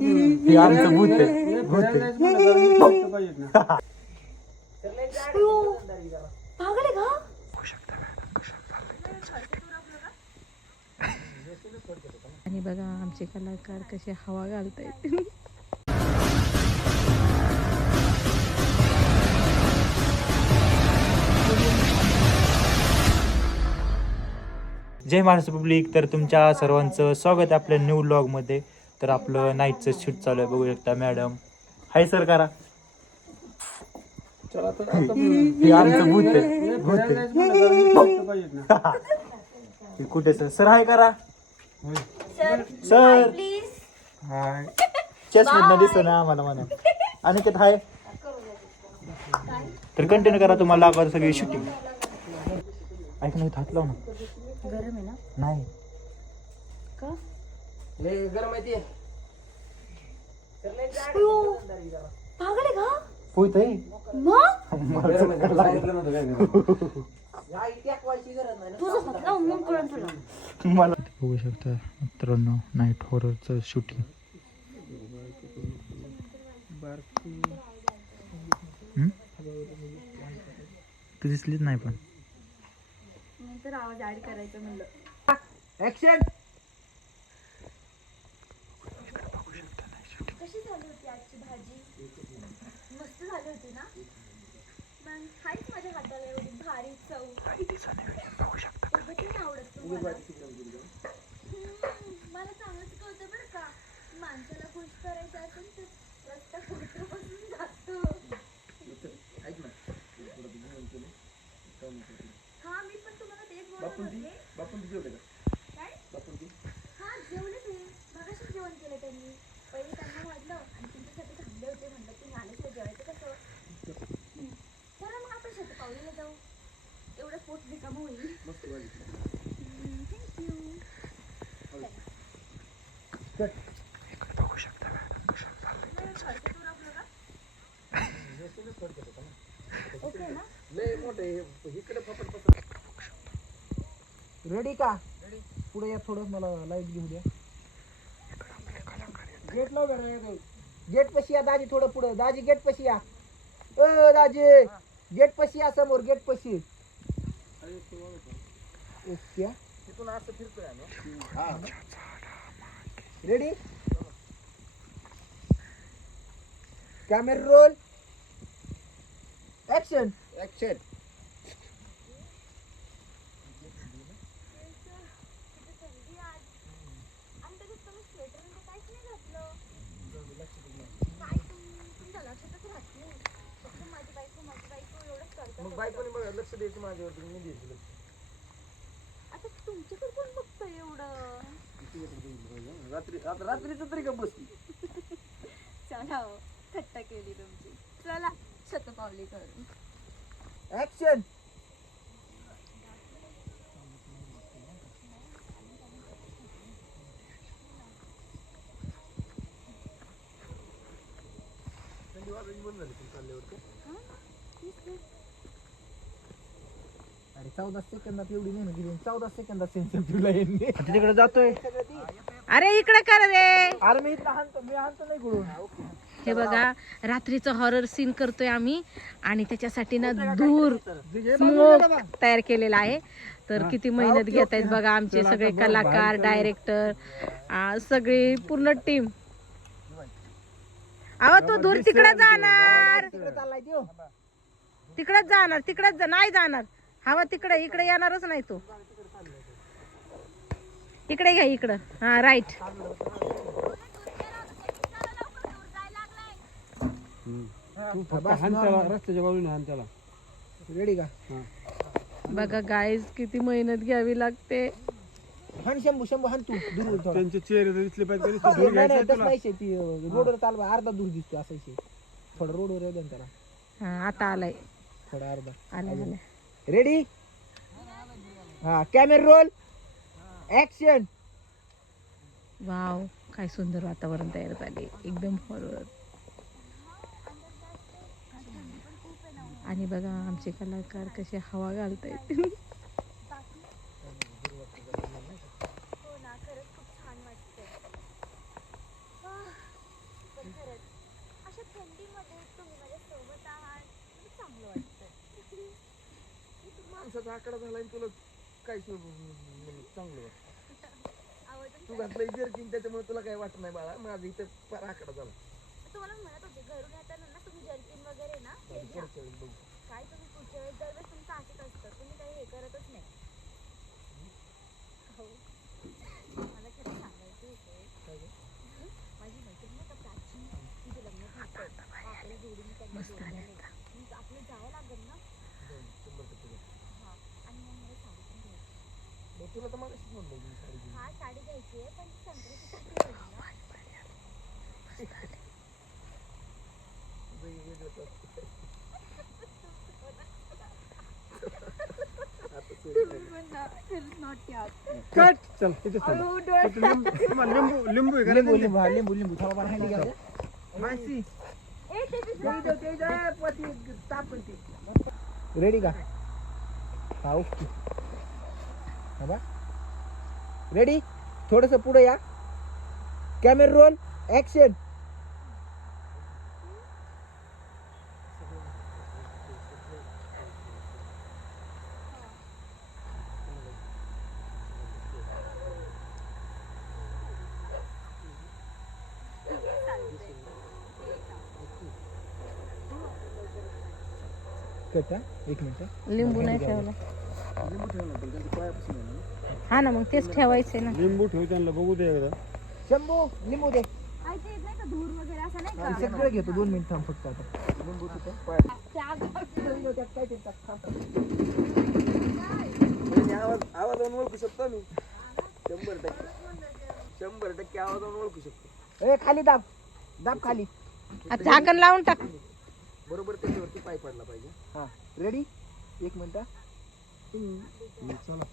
हे आमचं भूत आहे. भूत आहे. पागल आहे का? आणि बघा आमचे कलाकार कसे हवा घालतायत. जय महाराष्ट्र पब्लिक. तर तुमच्या सर्वांचं स्वागत आहे आपल्या न्यू व्लॉग मध्ये. तर आपलं नाईटचं शूट चालू आहे, बघू शकता. मॅडम हाय सर करा. हे आमचं भूत आहे. भूत आहे. हे कुठे सर? सर हाय करा. Sir hi. चष्मेत दिसतो ना आम्हाला म्हणा. अनिकेत हाय. तर कंटिन्यू करा, तुम्हाला लागणार सगळी शूटिंग. ऐक नाही, हात लाव ना. गरम आहे ना? नाही का? लय गरम आहे ते. पागल आहे का? होत आहे. मग गरम आहे, सांगितलं नव्हतं काय गरम. तुझं हात लावून मग कळण तुला. मला बघू शकता मित्रांनो, नाईट हॉररचं शूटिंग. तू दिसलीच नाही पण. नंतर आवाज ऍड करायचं म्हणलं. ऍक्शन. कशी झाली होती आजची भाजी? मस्त झाली होती ना? मग हायच माझ्या हाताला एवढी भारी चव. बघू शकता. एवढं नाही आवडत तुम्हाला? मला चांगलंच कळतं बरं का. माणसाला खुश करायचं असेल तर रस्ता कुठपासून जातो. हा, मी पण तुम्हाला तेच बोलत होते. काय? हा, जेवले ते. मगाशीच जेवण केलं त्यांनी. पहिले त्यांना वाढलं आणि तुमच्यासाठी थांबले होते. म्हणलं तुम्ही आल्याशिवाय जेवायचं कसं? चला मग आपण शतपावलीला जाऊ. एवढं पोट रिकामं होईल. थँक्यू. बघू शकता ओके ना? लय मोठे इकडे फपट. रेडी का? पुढे या थोडं, मला लाईट घेऊ द्या. गेट लाव. गेट पशी या दाजी, थोडं पुढे. दाजी गेट पशी या. दाजी गेट पशी या, समोर गेट पशी. ओके, तिथून असं फिरतोय आम्ही. रेडी? Camera roll. ऍक्शन. मग बायकोने बघा लक्ष द्यायचं माझ्यावरती, मी द्यायचं लक्ष. आता तुमच्याकडे कोण बघतंय एवढं? रात्रीचं तरी का बसली. चला हो, थट्टा केली तुमची. चला शतपावली करू. ऍक्शन. अरे 14 सेकंदात एवढी मेहनत केली. 14 सेकंदात सेन्सर ठेवला यांनी. तिकडे जातोय. अरे इकडे कर रे. अरे मी इथं हाणतो, मी हाणतो नाही कुठून. हे बघा, रात्रीचं हॉरर सीन करतोय आम्ही आणि त्याच्यासाठी ना दूर स्मोक तयार केलेला आहे. तर किती मेहनत घेत आहेत बघा आमचे सगळे कलाकार, डायरेक्टर, सगळी पूर्ण टीम. अहो तो दूर तिकडे जाणार, तिकडेच जाणार, तिकडेच नाही जाणार. हवा तिकडे, इकडे येणारच नाही तो. इकडे घ्या, इकडं. हा, राईट. रस्त्याच्या बाजूने हाण त्याला. रेडी का? बघा गाईज, किती मेहनत घ्यावी लागते. हाण शंभू, शंभू हाण तू. दूर त्यांचे चेहरे दिसले पाहिजे. ती रोडवर चालवा, अर्धा दूर दिसतो असायची. थोडं रोडवर येऊ द्या ना त्याला. हा, आता आलाय. थोडा अर्धा. आलाय. रेडी? हा, कॅमेरा रोल. ऍक्शन. वाव, काय सुंदर वातावरण तयार झाले, एकदम हॉरर. आणि बघा आमचे कलाकार कसे हवा घालतायत. थंडीमध्ये तुम्ही माझ्या सोबत आहात मला चांगलं वाटतं. माणसाचा आकडा झाला आणि तुला काय चांगलं वाटतं. आवडतं तू घातलंय जर्किन त्याच्यामुळे तुला काय वाटत नाही बाळा. माझा इथं फार आकडा झाला. तुम्हाला म्हणत होते घरून येताना ना तुम्ही जर्किन वगैरे ना हे घ्या. पुढच्या वेळेस बघू. काय तुम्ही पुढच्या वेळेस दरवेळेस तुमचं असंच असतं, तुम्ही काही हे करतच नाही. हो मला खरं सांगायचं होतं, काय गं? माझी मैत्रीण नाही का प्राची, तिचं लग्न ठरतंय. आपल्या जोडीने त्यांनी बोलवलंय. मग आपलं जावं लागेल ना. जाऊन 100% जाऊ. हा आणि मग मला साडी पण घ्यायची. मग तुला तर मागाशीच म्हणलं मी साडी घेऊन. हा साडी घ्यायची आहे पण संक्रांतीसाठी होईल ना. तुझं हे वेगळंच असतं. आता सोड. कट चल इथे लिंबू आहे का रे लिंबू त्यांचे? हा लिंबू लिंबू थोडा बरं हायली घ्या. मानसी रेडी का हा ओके हा बा रेडी थोडस पुढे या कॅमेरा रोल ऍक्शन कटा एक मिनिट लिंबू नाही ठेवला लिंबू ठेवला पण त्यांच्या पायापासून आहे ना. हा ना मग तेच ठेवायचंय ना. लिंबू ठेव त्यांना बघू दे एकदा. शंभू लिंबू दे काय ते नाही का धूर वगैरे असं नाही का. मी सगळं घेतो 2 मिनिट थांब फक्त आता लिंबू तिथं पाय त्यात काय ते टाक आवाजावरून ओळखू शकतो मी 100% आवाजावरून ओळखू शकतो. ए खाली दाब दाब खाली झाकण लावून टाक. बरोबर त्याच्यावरती पाय पडला पाहिजे. हा रेडी 1 मिनिट चला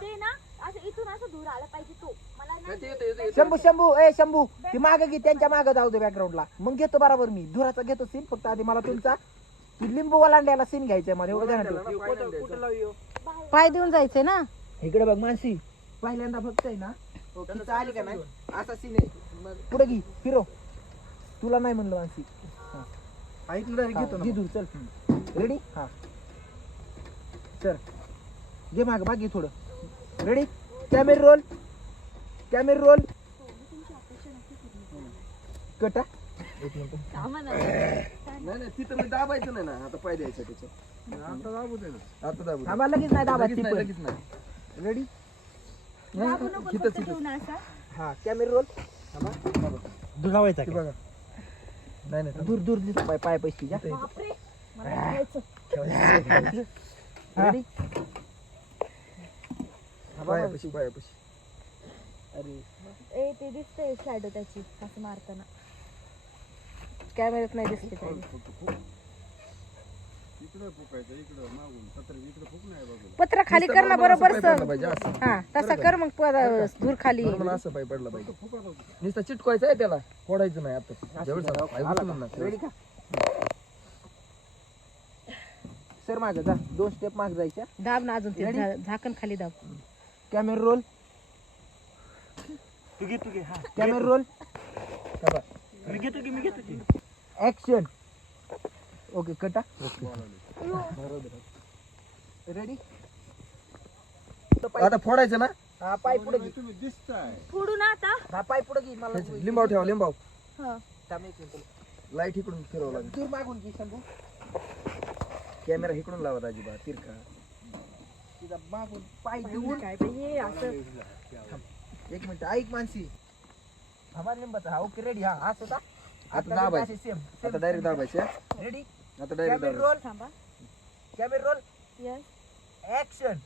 ते ना असं इथून असं धूर आला पाहिजे तो मला नाही. शंभू शंभू ए शंभू ती माग घे त्यांच्या माग जाऊ दे बॅकग्राऊंडला मग घेतो बरोबर मी धुराचा घेतो सीन फक्त आधी मला तुमचा ती लिंबू वलांड्याला सीन घ्यायचंय मला एवढं ध्यानात ठेव. पाय देऊन जायचंय ना. इकडे बघ मानसी पहिल्यांदा फक्त आहे ना तिथं आली का नाही असा सीन आहे पुढे घे फिरो तुला नाही म्हणलं मानसी घेतो घे दूर चल रेडी हा चल घे माग बाकी थोडं रेडी कॅमेरा रोल कटा एक मिनिट नाही तिथं मी दाबायचं नाही ना आता पाय द्यायचं त्याच्यात आता दाबू दे ना. आता दाबू आम्हाला लगेच नाही दाबायची लगेच नाही. रेडी दाबू नको, फक्त ठेवून असं. हा कॅमेरा रोल दुखावायचा ते बघा नाही नाही दूर दूर दिसतो पाय पाय पैसे जा बापरे मला घ्यायचं. रेडी पायापाशी अरे ए ते दिसतंय शॅडो त्याची असं मारताना. कॅमेऱ्यात नाही दिसते काही. इकडे फुकायचं इकडं मागून पत्र इकडे फुक नाही बाजूला. पत्र खाली कर ना बरोबर सर. पाहिजे असं हा तसा कर मग धूर खाली येईल. मला असं पाय पडला पाहिजे नुसतं चिटकवायचं आहे त्याला फोडायचं नाही आता रेडी का सर माग जा 2 स्टेप माग जायच्या दाब ना अजून ते झाकण खाली दाब. कॅमेरा रोल तू घे हा कॅमेरा रोल मी घेतो की ऍक्शन ओके कटा रेडी आता फोडायचं ना हा पाय पुढे घे तुम्ही दिसताय फोडू ना आता. हा पाय पुढे घे मला लिंबाव ठेवा लिंबाव हा. लाईट इकडून फिरवला लागेल दूर मागून घे शंभू कॅमेरा इकडून लावा अजिबात तिरका तिचा मागून पाय देऊन काय पाहिजे असं. 1 मिनिट ऐक मानसी हमार लिंबाचा हा ओके रेडी हा असं का आता दाबायचं सेम आता डायरेक्ट दाबायचं रेडी आता डायरेक्ट कॅमेरा रोल थांबा. कॅमेरा रोल यस ऍक्शन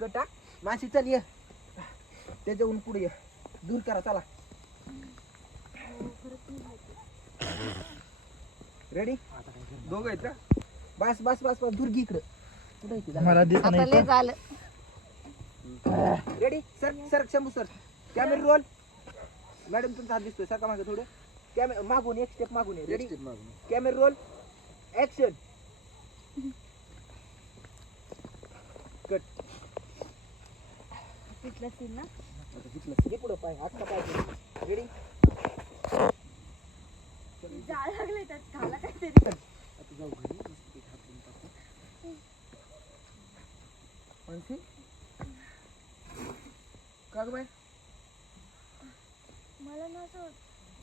कटा मानसी चल ये त्याच्याहून पुढे ये दूर करा चला रेडी दोघं आहेत का बस बस बस बस दूर घे इकडं कुठं आहे ती? मला दिसत आता लय झालं. Ready sir sir Shambhu sir camera roll madam तुमचा हात दिसतोय सर का मागे थोडं कॅमेरा मागून 1 स्टेप मागून ये ready camera roll action cut तिथला सीन ना. आता जिंकलं घे पुढं पाय आजचा पाय रेडी जाळ लागले त्यात घाला काहीतरी. आता जाऊ घरी मस्त हात धुवून टाकू. मानसी का ग बाय मला ना असं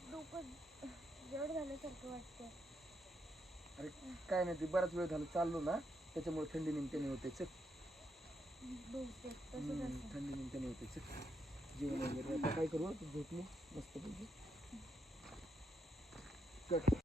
डोकं जड झाल्यासारखं वाटतं. अरे काय नाही ते बराच वेळ झाला चाललो ना त्याच्यामुळे थंडी निमत्याने होते चल बहुतेक तसंच असं. थंडी निमत्याने होते चल जेवण वगैरे आता काय करू झोपली मस्त पैकी चल